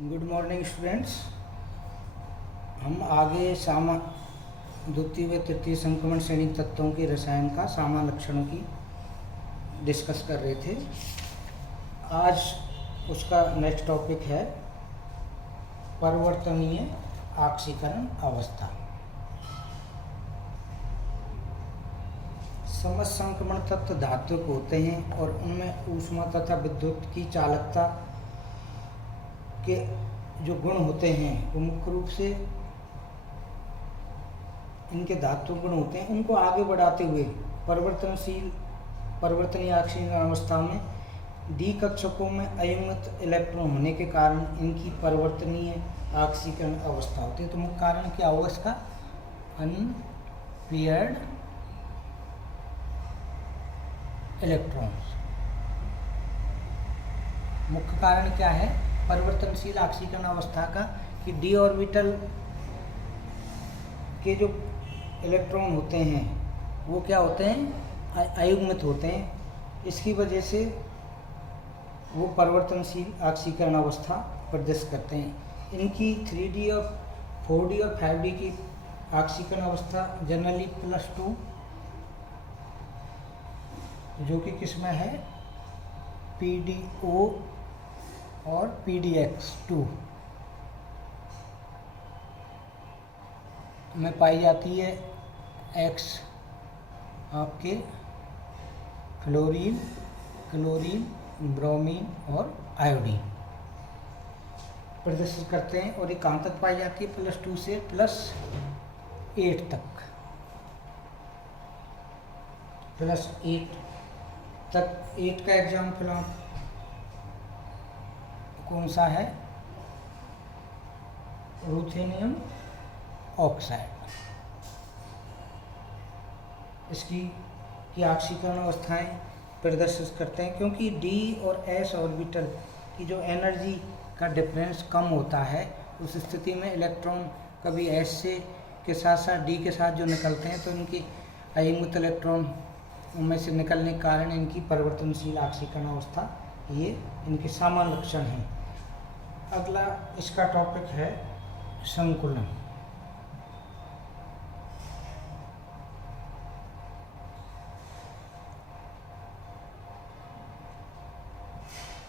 Good morning students. हम आगे द्वितीय व तृतीय संक्रमण श्रेणी तत्वों के रसायन का सामान्य लक्षणों की डिस्कस कर रहे थे। आज उसका नेक्स्ट टॉपिक है परिवर्तनीय ऑक्सीकरण अवस्था। समस्त संक्रमण तत्व धात्विक होते हैं और उनमें ऊष्मा तथा विद्युत की चालकता के जो गुण होते हैं वो मुख्य रूप से इनके धातु गुण होते हैं। उनको आगे बढ़ाते हुए परिवर्तनीय ऑक्सीकरण अवस्था में डी कक्षकों में अयुग्मित इलेक्ट्रॉन होने के कारण इनकी परिवर्तनीय ऑक्सीकरण अवस्था होती है। तो मुख्य कारण क्या होगा इसका? Unpaired electrons. मुख्य कारण क्या है परिवर्तनशील ऑक्सीकरण अवस्था का? कि डी ऑर्बिटल के जो इलेक्ट्रॉन होते हैं वो क्या होते हैं? अयुग्मित होते हैं। इसकी वजह से वो परिवर्तनशील ऑक्सीकरण अवस्था प्रदर्शित करते हैं। इनकी 3D और 4D और 5D की ऑक्सीकरण अवस्था जनरली +2 जो कि किसमें है? PDO और PDX2 में पाई जाती है। X आपके फ्लोरीन, क्लोरीन, ब्रोमीन और आयोडीन प्रदर्शित करते हैं। और ये कहाँ तक पाई जाती है? +2 से +8 तक। +8 तक। 8 का एग्जाम्पल आप कौन सा है? Ruthenium oxide. इसकी ऑक्सीकरण अवस्थाएं प्रदर्शित करते हैं क्योंकि डी और एस ऑर्बिटल की जो एनर्जी का डिफरेंस कम होता है उस स्थिति में इलेक्ट्रॉन कभी एस से के साथ साथ डी के साथ जो निकलते हैं तो इनकी अयुग्मित इलेक्ट्रॉन उनमें से निकलने के कारण इनकी परिवर्तनशील ऑक्सीकरण अवस्था ये इनके सामान्य लक्षण हैं। अगला इसका टॉपिक है संकुलन।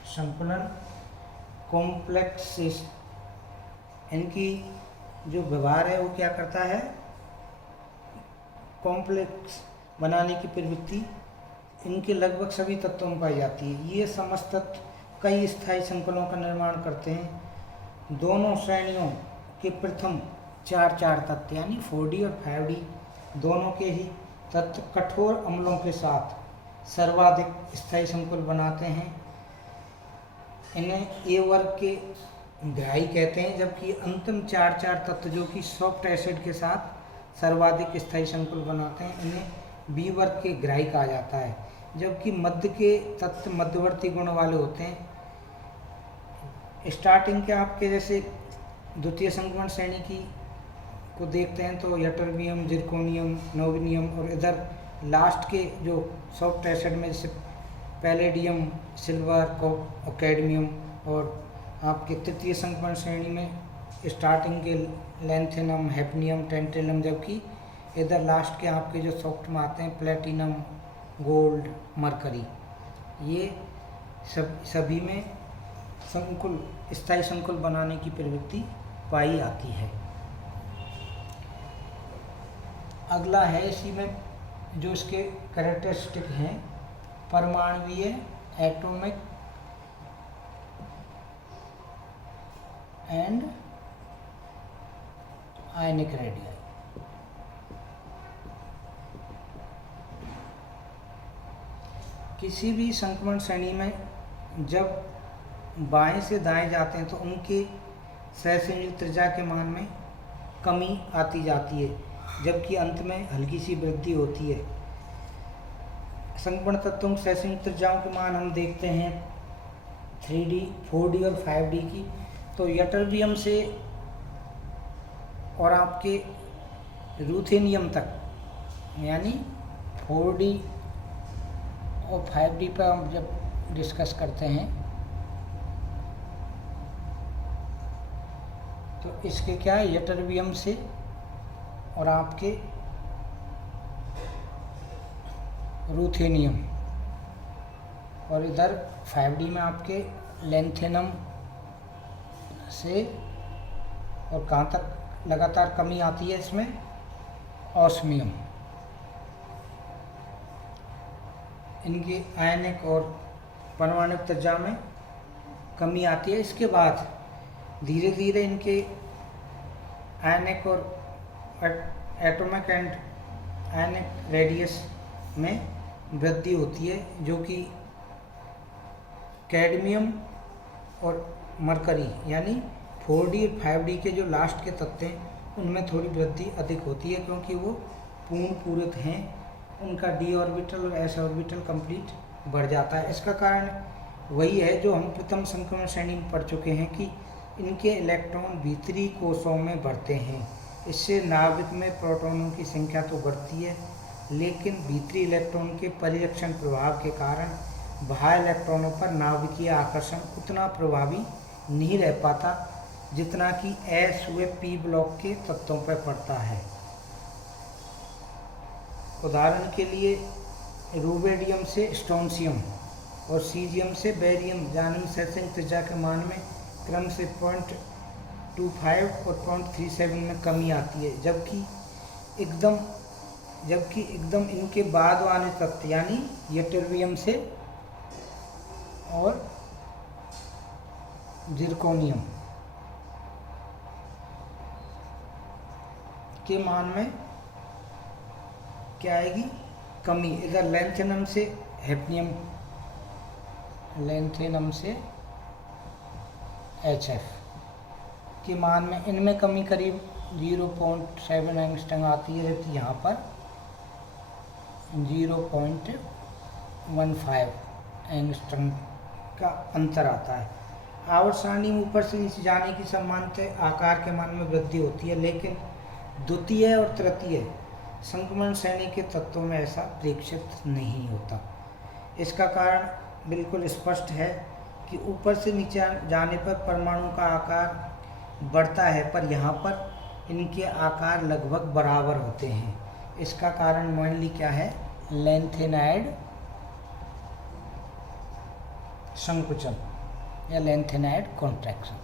संकुलन कॉम्प्लेक्स इनकी जो व्यवहार है वो क्या करता है? कॉम्प्लेक्स बनाने की प्रवृत्ति इनके लगभग सभी तत्वों में पाई जाती है। ये समस्त तत्व कई स्थायी संकुलों का निर्माण करते हैं। दोनों श्रेणियों के प्रथम 4 तत्व यानी 4D और 5D दोनों के ही तत्व कठोर अम्लों के साथ सर्वाधिक स्थायी संकुल बनाते हैं। इन्हें ए वर्ग के ग्राही कहते हैं, जबकि अंतिम 4 तत्व जो कि सॉफ्ट एसिड के साथ सर्वाधिक स्थायी संकुल बनाते हैं इन्हें बी वर्ग के ग्राही कहा जाता है। जबकि मध्य के तत्व मध्यवर्ती गुण वाले होते हैं। स्टार्टिंग के आपके जैसे द्वितीय संक्रमण श्रेणी की को देखते हैं तो यटर्बियम, जिरकोनियम, नोबिनियम और इधर लास्ट के जो सॉफ्ट एसिड में जैसे पैलेडियम, सिल्वर, और कैडमियम, और आपके तृतीय संक्रमण श्रेणी में स्टार्टिंग के लैंथेनम, हैफनियम, टेंटेलम, जबकि इधर लास्ट के आपके जो सॉफ्ट में आते हैं प्लेटिनम, गोल्ड, मरकरी। ये सभी में संकुल स्थायी संकुल बनाने की प्रवृत्ति पाई आती है। अगला है इसी में जो इसके कैरेक्टरिस्टिक हैं परमाणुवीय एटॉमिक एंड आयनिक रेडियाई। किसी भी संक्रमण श्रेणी में जब बाएं से दाएं जाते हैं तो उनके सहसंयुग्म त्रिज्या के मान में कमी आती जाती है, जबकि अंत में हल्की सी वृद्धि होती है। संक्रमण तत्वों की सहसंयुग्म त्रिज्याओं के मान हम देखते हैं 3D, 4D और 5D की। तो यटर्बियम से और आपके रूथेनियम तक यानी 4D और 5D पर हम जब डिस्कस करते हैं तो इसके क्या है, यटरबियम से और आपके रूथेनियम, और इधर 5D में आपके लैंथेनम से, और कहाँ तक लगातार कमी आती है इसमें, ऑस्मियम। इनके आयनिक और परमाणुक त्रिज्या में कमी आती है। इसके बाद धीरे धीरे इनके आयनिक और एटॉमिक एंड आयनिक रेडियस में वृद्धि होती है, जो कि कैडमियम और मरकरी यानी 4D और 5D के जो लास्ट के तत्व हैं उनमें थोड़ी वृद्धि अधिक होती है, क्योंकि वो पूर्ण पूरित हैं, उनका d ऑर्बिटल और s ऑर्बिटल कंप्लीट बढ़ जाता है। इसका कारण वही है जो हम प्रथम संक्रमण श्रेणी में पढ़ चुके हैं कि इनके इलेक्ट्रॉन भीतरी कोशों में बढ़ते हैं। इससे नाभिक में प्रोटॉनों की संख्या तो बढ़ती है, लेकिन भीतरी इलेक्ट्रॉन के परिरक्षण प्रभाव के कारण बाह्य इलेक्ट्रॉनों पर नाभिकीय आकर्षण उतना प्रभावी नहीं रह पाता जितना कि S व P ब्लॉक के तत्वों पर पड़ता है। उदाहरण के लिए रूबेडियम से स्ट्रोंशियम और सीजियम से बेरियम जानवी सेंसिंग त्रिज्या के मान में क्रम से 0.25 और 0.37 में कमी आती है, जबकि एकदम इनके बाद आने तत्व यानी यटरबियम से और जिरकोनियम के मान में क्या आएगी, कमी। इधर लैंथेनम से हैफनियम, लैंथेनम से HF के मान में इनमें कमी करीब 0.7 एंगस्ट्रम आती है, जबकि यहाँ पर 0.15 एंगस्ट्रम का अंतर आता है। आवर्त सारणी में ऊपर से नीचे जाने की सामान्यतः आकार के मान में वृद्धि होती है, लेकिन द्वितीय और तृतीय संक्रमण श्रेणी के तत्वों में ऐसा प्रेक्षित नहीं होता। इसका कारण बिल्कुल स्पष्ट है कि ऊपर से नीचे जाने पर परमाणु का आकार बढ़ता है, पर यहाँ पर इनके आकार लगभग बराबर होते हैं। इसका कारण मेनली क्या है, लैंथेनाइड संकुचन या lanthanide contraction.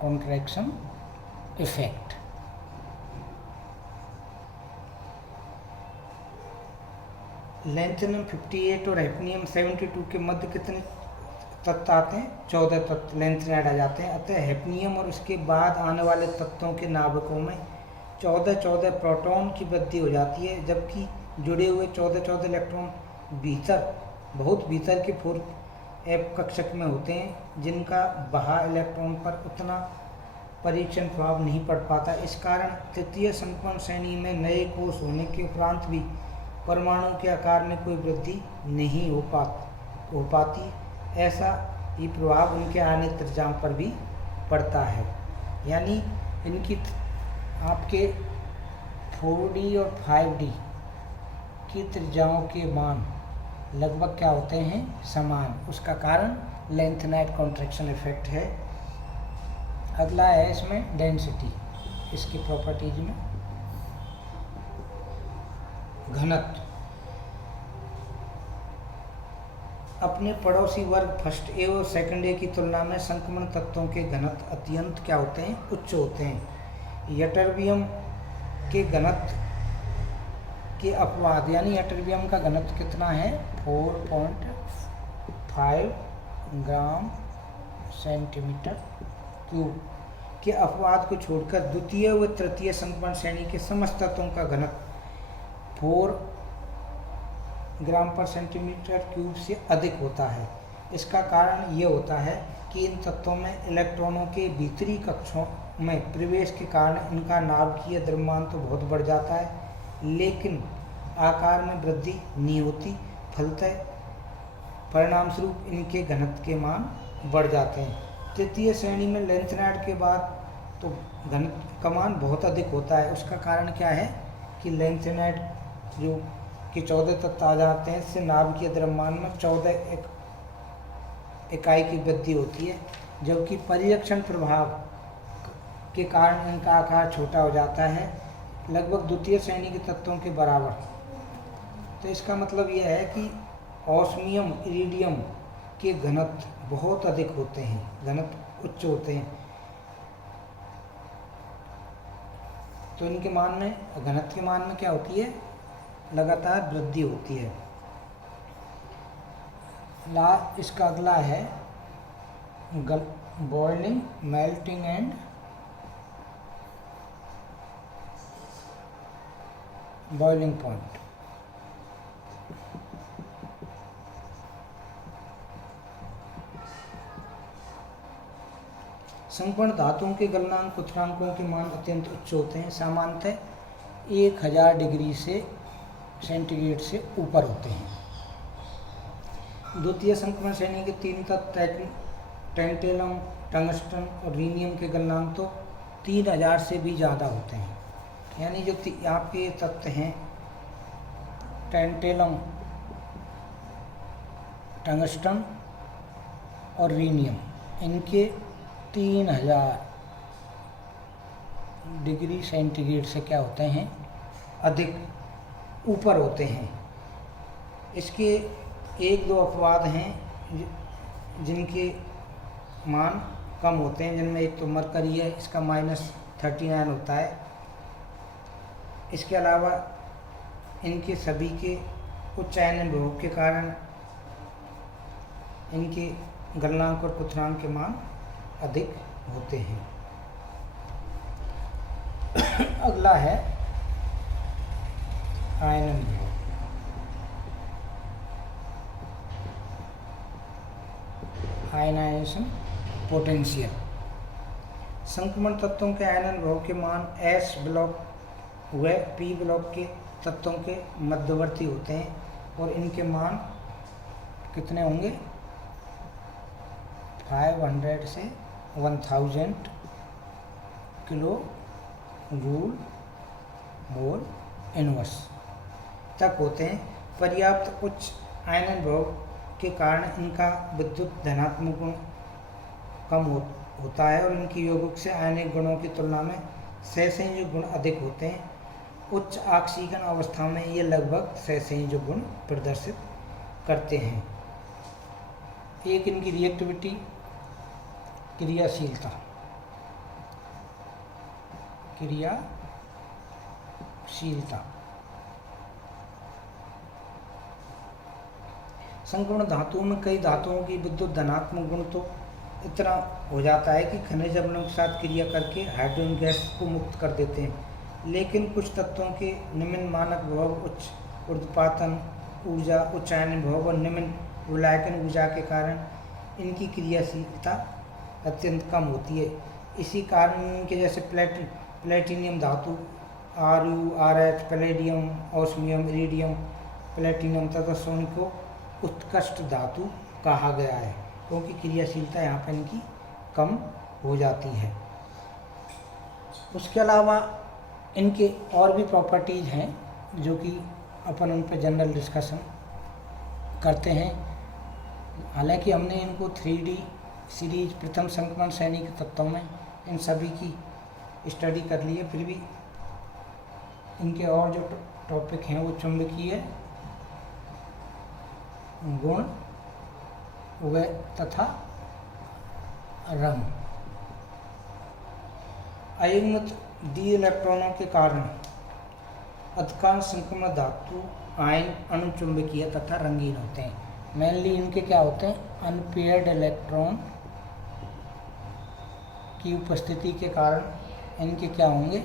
Contraction effect. Lanthanum 58 और हैफनियम 72 के मध्य कितने तत्व आते हैं, 14 तत्व लैंथेनाइड आ जाते हैं। अतः हैफनियम और उसके बाद आने वाले तत्वों के नाभिकों में 14 प्रोटॉन की वृद्धि हो जाती है, जबकि जुड़े हुए 14 इलेक्ट्रॉन बहुत भीतर के 4f कक्षक में होते हैं, जिनका बाह्य इलेक्ट्रॉन पर उतना परीक्षण प्रभाव नहीं पड़ पाता। इस कारण तृतीय संक्रमण श्रेणी में नए कोष होने के उपरांत भी परमाणु के आकार में कोई वृद्धि नहीं हो पाती। ऐसा ही प्रभाव उनके आने त्रिज्या पर भी पड़ता है। यानी इनकी आपके 4D और 5D की त्रिज्याओं के मान लगभग क्या होते हैं, समान। उसका कारण लैंथेनाइड कॉन्ट्रैक्शन इफेक्ट है। अगला है इसमें डेंसिटी, इसकी प्रॉपर्टीज में घनत्व। अपने पड़ोसी वर्ग फर्स्ट ए और सेकंड ए की तुलना में संक्रमण तत्वों के घनत्व अत्यंत क्या होते हैं, उच्च होते हैं। यटरबियम के घनत्व के अपवाद, यानी यटरबियम का घनत्व कितना है, 4.5 ग्राम सेंटीमीटर क्यूब के अपवाद को छोड़कर द्वितीय व तृतीय संक्रमण श्रेणी के समस्त तत्वों का घनत्व 4 ग्राम पर सेंटीमीटर क्यूब से अधिक होता है। इसका कारण ये होता है कि इन तत्वों में इलेक्ट्रॉनों के भीतरी कक्षों में प्रवेश के कारण इनका नाभिकीय द्रव्यमान तो बहुत बढ़ जाता है, लेकिन आकार में वृद्धि नहीं होती। फलतः परिणामस्वरूप इनके घनत्व के मान बढ़ जाते हैं। तृतीय श्रेणी में लैंथेनाइड के बाद तो घनत्व का मान बहुत अधिक होता है। उसका कारण क्या है कि लैंथेनाइड जो कि 14 तत्व आ जाते हैं, इससे नाभिकीय द्रव्यमान में 14 इकाई की वृद्धि होती है, जबकि परिरक्षण प्रभाव के कारण इनका आकार छोटा हो जाता है, लगभग द्वितीय श्रेणी के तत्वों के बराबर। तो इसका मतलब यह है कि ऑस्मियम इरिडियम के घनत्व बहुत अधिक होते हैं, घनत्व उच्च होते हैं, तो इनके मान में, घनत्व के मान में क्या होती है, लगातार वृद्धि होती है। इसका अगला है boiling, melting and boiling point. संपूर्ण धातुओं के गलनांक क्वथनांकों के मान अत्यंत उच्च होते हैं, सामान्यतः 1000 डिग्री से सेंटीग्रेड से ऊपर होते हैं। द्वितीय संक्रमण श्रेणी के 3 तत्व टेंटेलम, टंगस्टन और रीनियम के गलनांक तो 3000 से भी ज़्यादा होते हैं। यानी जो आपके तत्व हैं टेंटेलम, टंगस्टन और रीनियम, इनके 3000 डिग्री सेंटीग्रेड से क्या होते हैं, अधिक ऊपर होते हैं। इसके 1-2 अपवाद हैं जिनके मान कम होते हैं, जिनमें एक तो मरकरी है, इसका -39 होता है। इसके अलावा इनके सभी के उच्च आयनन विभव के कारण इनके गलनांक और क्वथनांक के मान अधिक होते हैं। अगला है आयनन विभव। Ionization potential. संक्रमण तत्वों के आयनन विभव के मान एस ब्लॉक व पी ब्लॉक के तत्वों के मध्यवर्ती होते हैं और इनके मान कितने होंगे, 500 से 1000 किलो जूल मोल इनवर्स तक होते हैं। पर्याप्त उच्च आयनन विभव के कारण इनका विद्युत धनात्मक गुण कम होता है और इनकी यौगिक से आयनिक गुणों की तुलना में सहसंयोजक गुण अधिक होते हैं। उच्च ऑक्सीकरण अवस्था में ये लगभग सहसंयोजक गुण प्रदर्शित करते हैं। एक इनकी रिएक्टिविटी, क्रियाशीलता, संक्रमण धातुओं में कई धातुओं की विद्युत धनात्मक गुण तो इतना हो जाता है कि खनिज अम्लों के साथ क्रिया करके हाइड्रोजन गैस को मुक्त कर देते हैं, लेकिन कुछ तत्वों के निम्न मानक विभव, उच्च ऊर्ध्वपातन ऊर्जा, उच्च आयन विभव और निम्न विलायकन ऊर्जा के कारण इनकी क्रियाशीलता अत्यंत कम होती है। इसी कारण इनके जैसे प्लेटिनियम धातु, Ru, Rh, palladium, osmium, iridium, platinum तथा सोने को उत्कृष्ट धातु कहा गया है, क्योंकि क्रियाशीलता यहाँ पर इनकी कम हो जाती है। उसके अलावा इनके और भी प्रॉपर्टीज़ हैं जो कि अपन उन पर जनरल डिस्कशन करते हैं। हालांकि हमने इनको 3D सीरीज प्रथम संक्रमण श्रेणी के तत्वों में इन सभी की स्टडी कर ली है, फिर भी इनके और जो टॉपिक हैं वो चुंबकीय गुण व तथा रंग। अयुग्मित डी इलेक्ट्रॉनों के कारण अधिकांश संक्रमण धातु आयन अणुचुंबकीय तथा रंगीन होते हैं। मेनली इनके क्या होते हैं, अनपेयर्ड इलेक्ट्रॉन की उपस्थिति के कारण इनके क्या होंगे,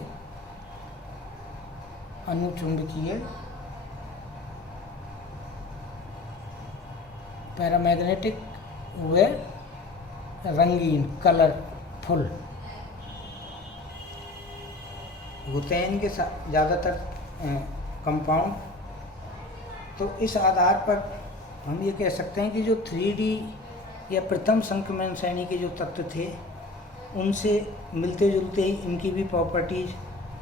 अणुचुंबकीय, पैरामैग्नेटिक व रंगीन, कलरफुल होते हैं इनके ज़्यादातर कंपाउंड। तो इस आधार पर हम ये कह सकते हैं कि जो 3D या प्रथम संक्रमण श्रेणी के जो तत्व थे उनसे मिलते जुलते ही इनकी भी प्रॉपर्टीज़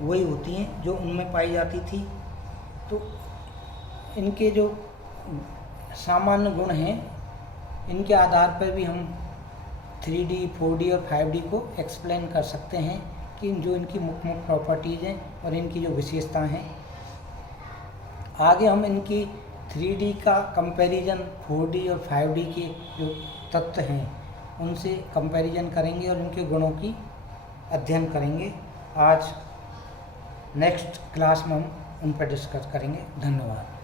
वही होती हैं जो उनमें पाई जाती थी। तो इनके जो सामान्य गुण हैं इनके आधार पर भी हम 3D, 4D और 5D को एक्सप्लेन कर सकते हैं कि जो इनकी मुख्य मुख्य प्रॉपर्टीज़ हैं और इनकी जो विशेषताएं हैं। आगे हम इनकी 3D का कंपैरिजन 4D और 5D के जो तत्व हैं उनसे कंपैरिजन करेंगे और उनके गुणों की अध्ययन करेंगे। आज नेक्स्ट क्लास में हम उन पर डिस्कस करेंगे। धन्यवाद।